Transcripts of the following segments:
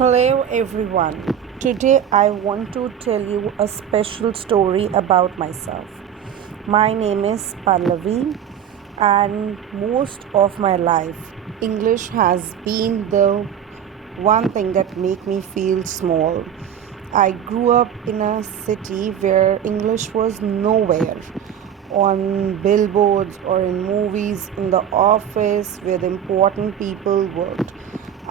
Hello everyone. Today I want to tell you a special story about myself. My name is Pallavi, and most of my life English has been the one thing that make me feel small. I grew up in a city where English was nowhere on billboards or in movies, in the office where the important people worked.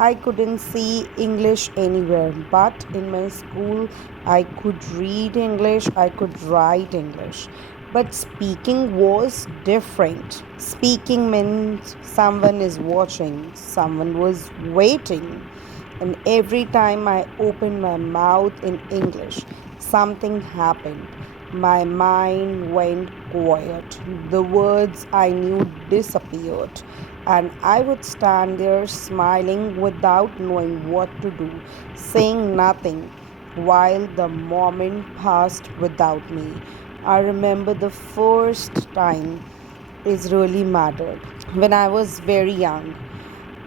I couldn't see English anywhere, but in my school, I could read English, I could write English. But speaking was different. Speaking meant someone is watching, someone was waiting. And every time I opened my mouth in English, something happened. My mind went quiet. The words I knew disappeared. And I would stand there smiling without knowing what to do, saying nothing, while the moment passed without me. I remember the first time is really mattered. When I was very young,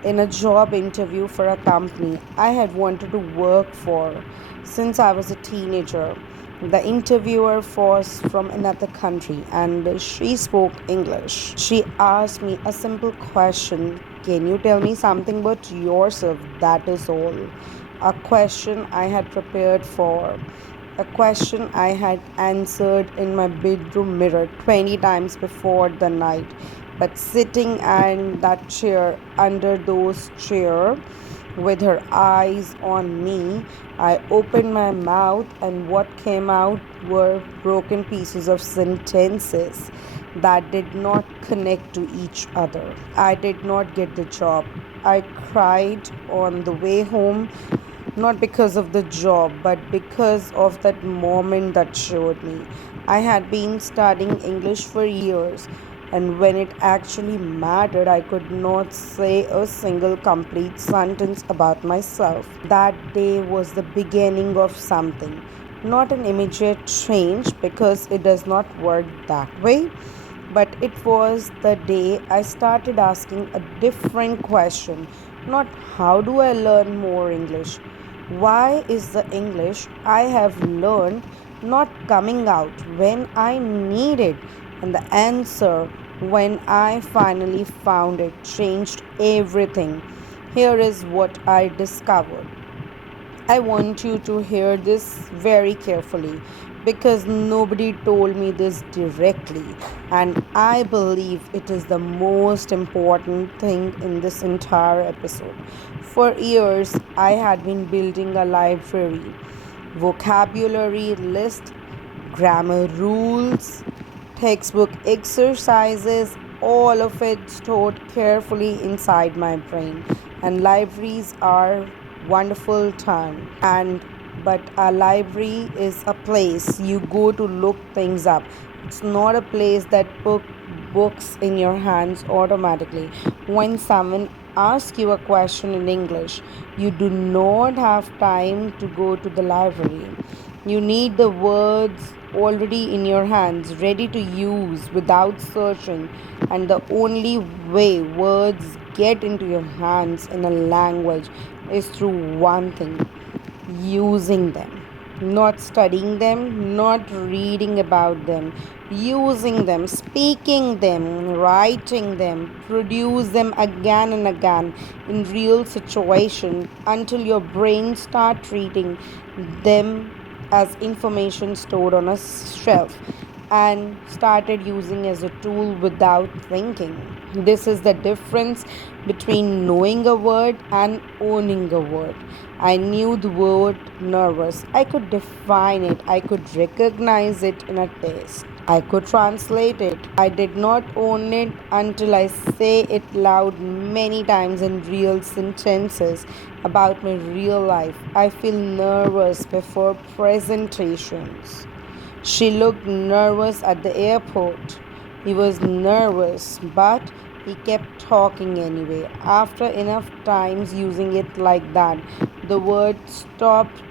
in a job interview for a company I had wanted to work for since I was a teenager. The interviewer was from another country and she spoke English. She asked me a simple question: can you tell me something about yourself? That is all. A question I had prepared for. A question I had answered in my bedroom mirror 20 times before the night. But sitting in that chair, under those chair, with her eyes on me, I opened my mouth, and what came out were broken pieces of sentences that did not connect to each other. I did not get the job. I cried on the way home, not because of the job, but because of that moment that showed me. I had been studying English for years, and when it actually mattered, I could not say a single complete sentence about myself. That day was the beginning of something. Not an immediate change because it does not work that way, but it was the day I started asking a different question. Not how do I learn more English? Why is the English I have learned not coming out when I need it? And the answer, when I finally found it, changed everything. Here is what I discovered. I want you to hear this very carefully because nobody told me this directly, and I believe it is the most important thing in this entire episode. For years, I had been building a library, vocabulary list, grammar rules, textbook exercises, all of it stored carefully inside my brain. And libraries are wonderful time, and but a library is a place you go to look things up. It's not a place that put books in your hands automatically. When someone asks you a question in English, you do not have time to go to the library. You need the words already in your hands, ready to use without searching. And the only way words get into your hands in a language is through one thing: using them. Not studying them, not reading about them, using them, speaking them, writing them, produce them again and again in real situation until your brain start treating them as information stored on a shelf and started using as a tool without thinking. This is the difference between knowing a word and owning a word. I knew the word nervous. I could define it. I could recognize it in a test. I could translate it. I did not own it until I say it loud many times in real sentences about my real life. I feel nervous before presentations. She looked nervous at the airport. He was nervous, but he kept talking anyway. After enough times using it like that, the word stopped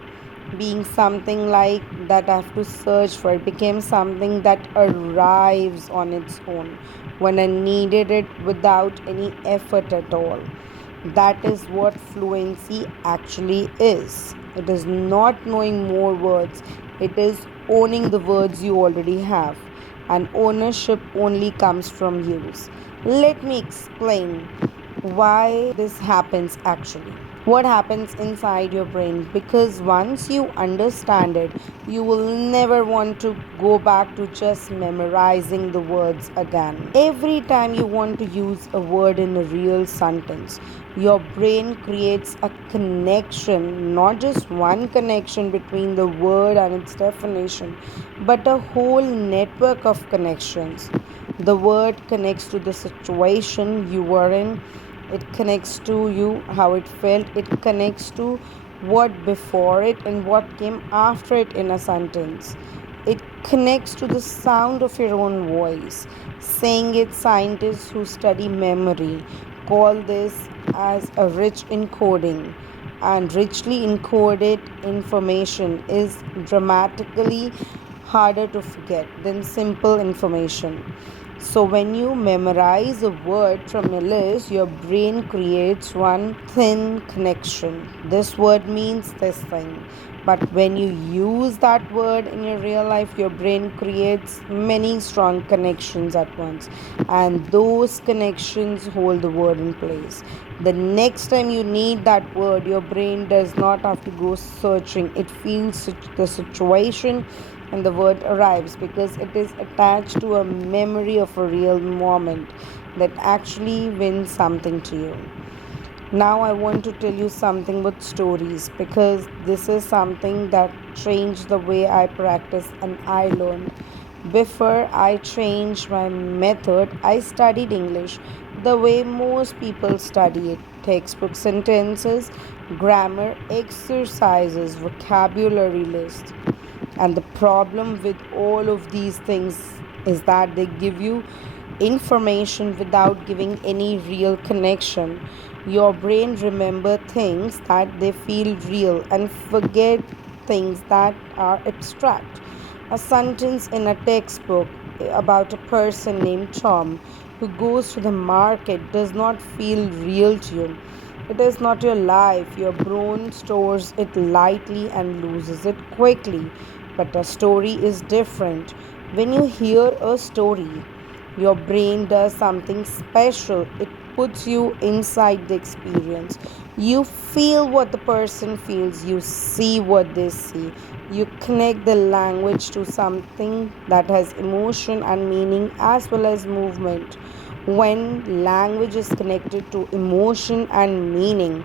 being something like that I have to search for. It became something that arrives on its own when I needed it without any effort at all. That is what fluency actually is. It is not knowing more words, it is owning the words you already have. And ownership only comes from use. Let me explain why this happens actually. What happens inside your brain, because once you understand it, you will never want to go back to just memorizing the words again. Every time you want to use a word in a real sentence, your brain creates a connection, not just one connection between the word and its definition, but a whole network of connections. The word connects to the situation you were in, it connects to you, how it felt, it connects to what before it and what came after it in a sentence. It connects to the sound of your own voice. Saying it, scientists who study memory call this as a rich encoding. And richly encoded information is dramatically harder to forget than simple information. So, when you memorize a word from a list, your brain creates one thin connection. This word means this thing. But when you use that word in your real life, your brain creates many strong connections at once. And those connections hold the word in place. The next time you need that word, your brain does not have to go searching. It feels the situation and the word arrives because it is attached to a memory of a real moment that actually means something to you. Now, I want to tell you something with stories because this is something that changed the way I practice and I learned. Before I changed my method, I studied English the way most people study it: textbook sentences, grammar exercises, vocabulary lists. And the problem with all of these things is that they give you information without giving any real connection. Your brain remember things that they feel real and forget things that are abstract. A sentence in a textbook about a person named Tom who goes to the market does not feel real to you. It is not your life. Your brain stores it lightly and loses it quickly. But a story is different. When you hear a story, your brain does something special. It puts you inside the experience. You feel what the person feels, you see what they see. You connect the language to something that has emotion and meaning as well as movement. When language is connected to emotion and meaning,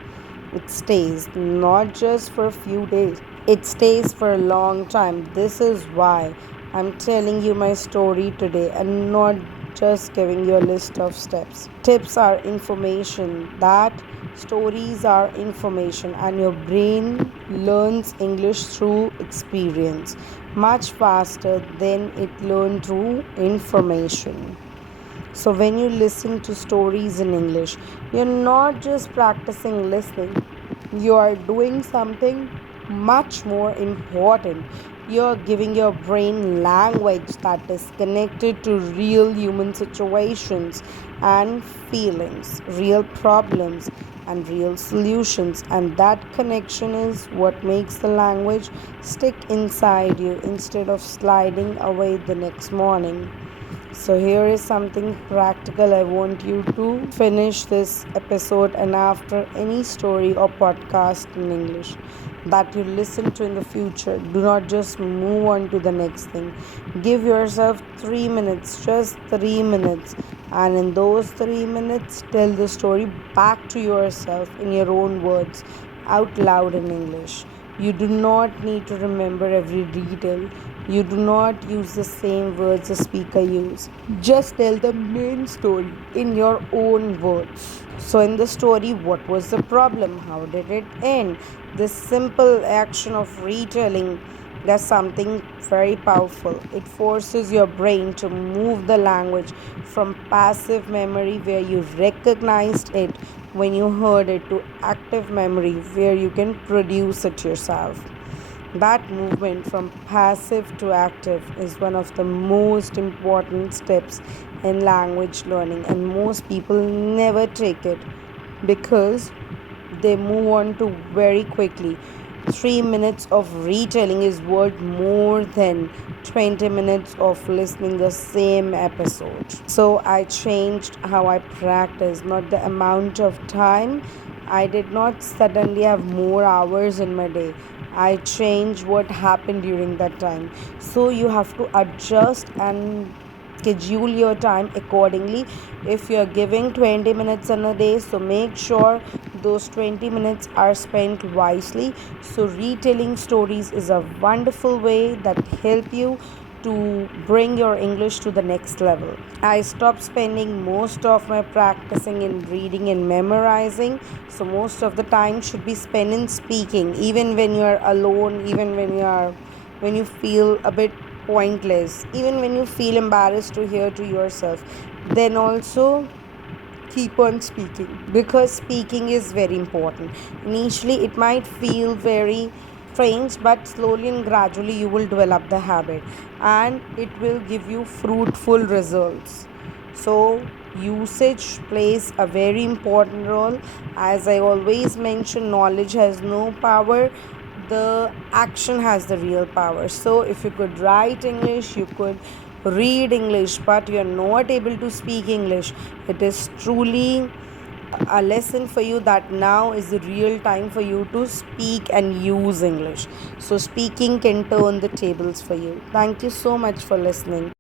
it stays not just for a few days, it stays for a long time. This is why I'm telling you my story today and not just giving you a list of steps. Tips are information, that stories are information, and your brain learns English through experience much faster than it learns through information. So, when you listen to stories in English, you're not just practicing listening, you are doing something much more important. You're giving your brain language that is connected to real human situations and feelings, real problems, and real solutions. And that connection is what makes the language stick inside you instead of sliding away the next morning. So, here is something practical. I want you to finish this episode, and after any story or podcast in English that you listen to in the future, do not just move on to the next thing. Give yourself 3 minutes, just 3 minutes, and in those 3 minutes, tell the story back to yourself in your own words out loud in English. You do not need to remember every detail. You do not use the same words the speaker used. Just tell the main story in your own words. So, in the story, what was the problem? How did it end? This simple action of retelling does something very powerful. It forces your brain to move the language from passive memory, where you recognized it when you heard it, to active memory, where you can produce it yourself. That movement from passive to active is one of the most important steps in language learning, and most people never take it. because they move on to very quickly. 3 minutes of retelling is worth more than 20 minutes of listening the same episode. So I changed how I practice, not the amount of time. I did not suddenly have more hours in my day. I changed what happened during that time. So you have to adjust and schedule your time accordingly. If you're giving 20 minutes in a day, so make sure those 20 minutes are spent wisely. So retelling stories is a wonderful way that help you to bring your English to the next level. I stopped spending most of my practicing in reading and memorizing. So most of the time should be spent in speaking, even when you are alone, even when you feel a bit pointless, even when you feel embarrassed to hear to yourself. Then also keep on speaking, because speaking is very important. Initially it might feel very strange, but slowly and gradually you will develop the habit, and it will give you fruitful results. So usage plays a very important role. As I always mention, knowledge has no power, the action has the real power. So if you could write English, you could read English, but you're not able to speak English, it is truly a lesson for you that now is the real time for you to speak and use English. So speaking can turn the tables for you. Thank you so much for listening.